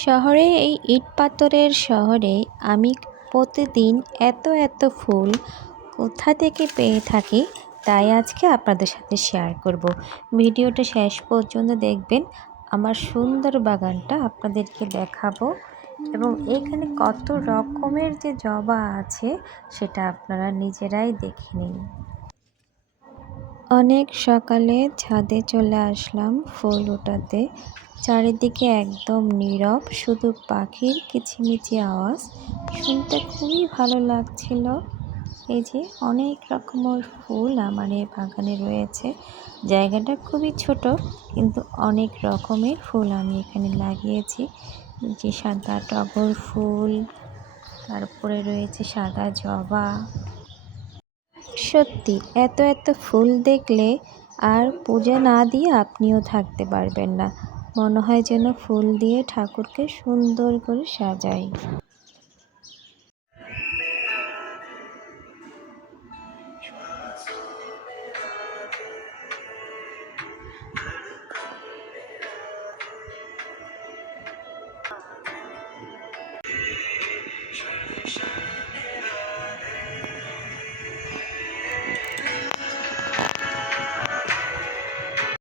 শহরে এই ইট পাথরের শহরে আমি প্রতিদিন এত ফুল কোথা থেকে পেয়ে থাকি, তাই আজকে আপনাদের সাথে শেয়ার করব। ভিডিওটা শেষ পর্যন্ত দেখবেন, আমার সুন্দর বাগানটা আপনাদেরকে দেখাবো এবং এখানে কত রকমের যে জবা আছে সেটা আপনারা নিজেরাই দেখে নিন। অনেক সকালে ছাদে চলে আসলাম ফুল ওঠাতে। চারিদিকে একদম নীরব, শুধু পাখির কিচিমিচি আওয়াজ শুনতে খুবই ভালো লাগছিল। এই যে অনেক রকমের ফুল আমার এই বাগানে রয়েছে। জায়গাটা খুবই ছোট, কিন্তু অনেক রকমের ফুল আমি এখানে লাগিয়েছি। যে সাদা টগর ফুল, তারপরে রয়েছে সাদা জবা। সত্যি এত ফুল দেখলে আর পূজা না দিয়ে আপনিও থাকতে পারবেন না। মনে হয় যেন ফুল দিয়ে ঠাকুরকে সুন্দর করে সাজাই।